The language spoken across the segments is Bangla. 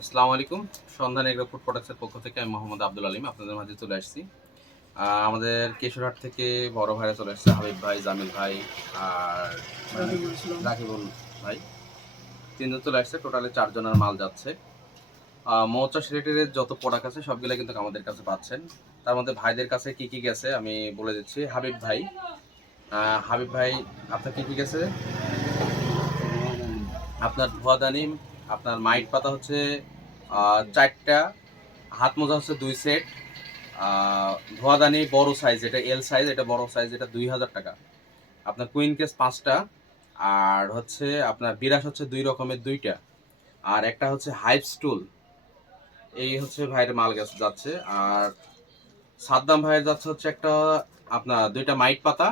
আসসালামু আলাইকুম। সন্ধান এগ্রো ফুড প্রোডাক্টসের পক্ষ থেকে আমি মোহাম্মদ আব্দুল আলিম আপনাদের মাঝে চলে আসছি। আমাদের কেশরহাট থেকে বড় ভাইরা চলে আসছে, হাবিব ভাই, জামিল ভাই আর রাকিবুল ভাই, তিনজন চলে আসছে। টোটালি 4 জনের মাল যাচ্ছে। মৌচাষ রিলেটেড যত প্রোডাক্ট আছে সবগুলো কিন্তু আমাদের কাছে পাচ্ছেন। তার মধ্যে ভাইদের কাছে কি কি গেছে আমি বলে দিচ্ছি। হাবিব ভাই আপনার কি কি গেছে? আপনার ধোয়াদানি, আপনার মাইট পাতা হচ্ছে 4টা, হাত মোজা হচ্ছে 2 সেট, ধোয়াদানি বড় সাইজ, এটা এল সাইজ, এটা বড় সাইজ, এটা 2000 টাকা। আপনার কুইন কেস 5টা, আর হচ্ছে আপনার বিরাস হচ্ছে 2 রকমের 2টা, আর একটা হচ্ছে হাইপ স্টুল। এই হচ্ছে ভাইয়ের মাল গাছ যাচ্ছে। আর সাদ্দাম ভাইয়ের যাচ্ছে হচ্ছে একটা আপনার 2টা মাইট পাতা,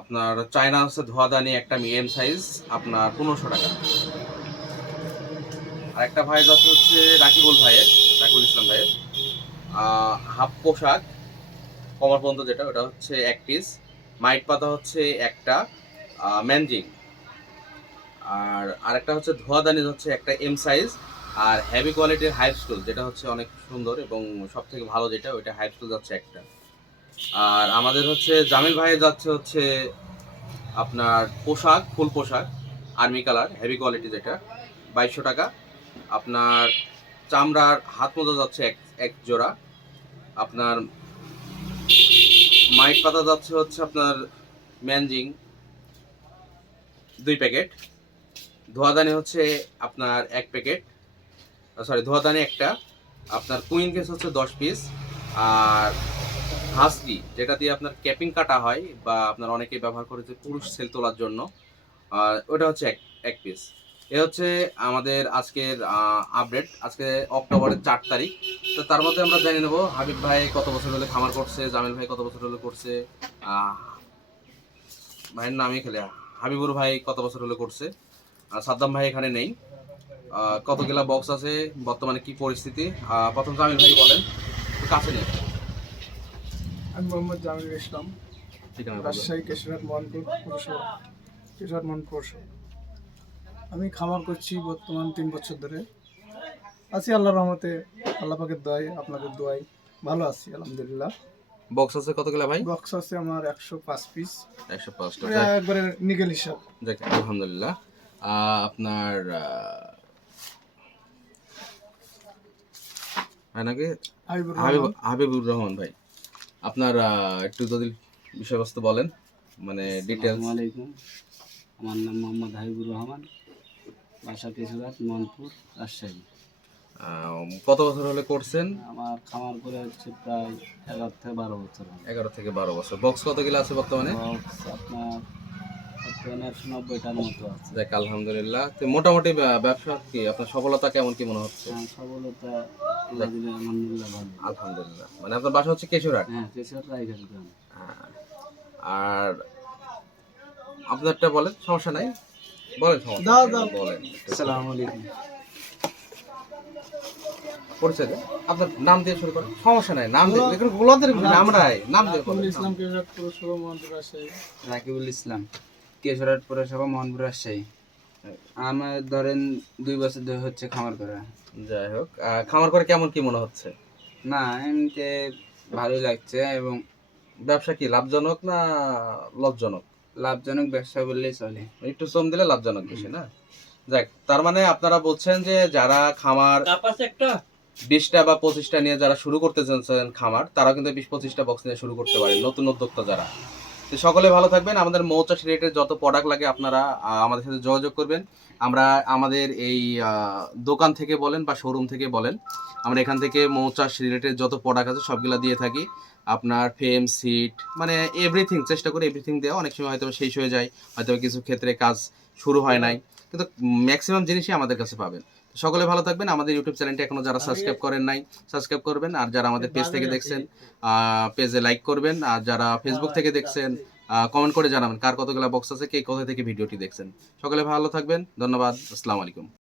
আপনার চায়না হচ্ছে ধোয়াদানি একটা মিডিয়াম সাইজ, আপনার 1500 টাকা। আর একটা ভাই যাচ্ছে হচ্ছে রাকিবুল ইসলাম ভাইয়ের হাফ পোশাক কমার পর্যন্ত, যেটা ওটা হচ্ছে 1 পিস, মাইট পাতা হচ্ছে একটা, ম্যানজিং, আর আরেকটা হচ্ছে ধোয়াদানি হচ্ছে একটা এম সাইজ, আর হেভি কোয়ালিটির হাইপ স্টুল যেটা হচ্ছে অনেক সুন্দর এবং সব থেকে ভালো যেটা, ওইটা হাইপ স্টুল যাচ্ছে একটা। আর আমাদের হচ্ছে জামিল ভাইয়ের যাচ্ছে হচ্ছে আপনার পোশাক, ফুল পোশাক আর্মি কালার হেভি কোয়ালিটি যেটা 2200 টাকা। আপনার চামড়ার হাত মোজা যাচ্ছে এক জোড়া। আপনার মাইট পাতা যাচ্ছে হচ্ছে আপনার ম্যানজিং 2 প্যাকেট, ধোয়াদানি হচ্ছে আপনার 1 প্যাকেট, ধোয়াদানি একটা, আপনার কুইন কেস হচ্ছে 10 পিস, আর হাসকি যেটা দিয়ে আপনার ক্যাপিং কাটা হয় বা আপনার অনেকেই ব্যবহার করেছে পুরুষ সেল তোলার জন্য, ওটা হচ্ছে এক পিস। এ হচ্ছে আমাদের আজকের আপডেট। আজকে অক্টোবরের 4 তারিখ। তো তার মধ্যে আমরা জেনে নেব হাবিব ভাই কত বছর হলে খামার করছে, জামিল ভাই কত বছর হলে করছে, ভাইয়ের নামই খেলে হাবিবুর ভাই কত বছর হলে করছে, সাদ্দাম ভাই এখানে নেই। কতগুলা বক্স আছে, বর্তমানে কি পরিস্থিতি, প্রথম জামিল ভাই বলেন, একটু কাছে নেই। আমি মোহাম্মদ জামিল ইসলাম, রাজশাহী কেশরহাট মোহনপুর পৌরসভা। আমি খামার করছি বর্তমান 3 বছর ধরে আছি। আল্লাহর রহমতে, আল্লাহ পাকের দোয়ায়, আপনাদের দোয়ায় ভালো আছি আলহামদুলিল্লাহ। বক্স আছে কতগুলা ভাই? বক্স আছে আমার 105 পিস, 105টা, একবারে নিগেল হিসাব। দেখ আলহামদুলিল্লাহ। আপনার নাকি হাবিবুর রহমান ভাই, আপনার একটু যদি বিষয়বস্তু বলেন, মানে ডিটেলস। আসসালামু আলাইকুম, আমার নাম মোহাম্মদ হাবিবুর রহমান, বাসা কেশরহাট মোহনপুর, রাজশাহী। কত বছর হলে করছেন? আমার খামার করে হচ্ছে প্রায় 11 থেকে 12 বছর। 11 থেকে 12 বছর। বক্স কতগুলো আছে বর্তমানে? বক্স আপনার বর্তমানে 190টার মতো আছে। দেখ আলহামদুলিল্লাহ। তো মোটামুটি ব্যবসা কি আপনার সফলতা কেমন কি মনে হচ্ছে? হ্যাঁ, সফলতা আল্লাহ দিলে আলহামদুলিল্লাহ ভালো। আলহামদুলিল্লাহ। মানে আপনার বাসা হচ্ছে কেশরহাট? হ্যাঁ, কেশরহাট রায়ঘাট গ্রাম। আর আপনারটা বলেন, সমস্যা নাই, বলেন সমস্যা নাই, বলেন। আসসালামু আলাইকুম, পরিচয় দেন, আপনার নাম দিয়ে শুরু করেন, সমস্যা নাই, নাম দিয়ে দেখুন, গোলাদের আমরাই নাম দিয়ে বলেন। ইসলাম কেশরহাট পৌরসভা মোহনপুর রাজশাহী। রাকিবুল ইসলাম, কেশরহাট পৌরসভা মোহনপুর, রাজশাহী। আমার ধরেন 2 বছর ধরে হচ্ছে খামার করা। যাই হোক, খামার করে কেমন কি মনে হচ্ছে? না, এমনিতে ভালোই লাগছে এবং ব্যবসা কি লাভজনক না লজ্জনক? লাভজনক ব্যবসা বললেই চলে। একটু শ্রম দিলে লাভজনক বেশি না? যাক, তার মানে আপনারা বলছেন যে যারা খামার 20টা বা 25টা নিয়ে যারা শুরু করতে চাচ্ছেন খামার, তারা কিন্তু 20-25টা বক্স নিয়ে শুরু করতে পারেন, নতুন উদ্যোক্তা যারা। তো সকলে ভালো থাকবেন। আমাদের মৌচাষ রিলেটেড যত প্রোডাক্ট লাগে আপনারা আমাদের সাথে যোগাযোগ করবেন। আমরা আমাদের এই দোকান থেকে বলেন বা শোরুম থেকে বলেন, আমরা এখান থেকে মৌচাষ রিলেটেড যত প্রোডাক্ট আছে সবগুলা দিয়ে থাকি। আপনার ফ্রেম, সিট, মানে এভরিথিং চেষ্টা করি এভরিথিং দেওয়া। অনেক সময় হয়তো শেষ হয়ে যায়, হয়তো কিছু ক্ষেত্রে কাজ শুরু হয় নাই, কিন্তু ম্যাক্সিমাম জিনিসই আমাদের কাছে পাবেন। সকলে ভালো থাকবেন। আমাদের ইউটিউব চ্যানেলটি এখনো যারা সাবস্ক্রাইব করেন নাই, সাবস্ক্রাইব করবেন। আর যারা আমাদের পেজ থেকে দেখছেন, পেজে লাইক করবেন। আর যারা ফেসবুক থেকে দেখছেন, কমেন্ট করে জানাবেন কার কতগুলো বক্স আছে, কে কোথা থেকে ভিডিওটি দেখছেন। সকলে ভালো থাকবেন, ধন্যবাদ, আসসালামু আলাইকুম।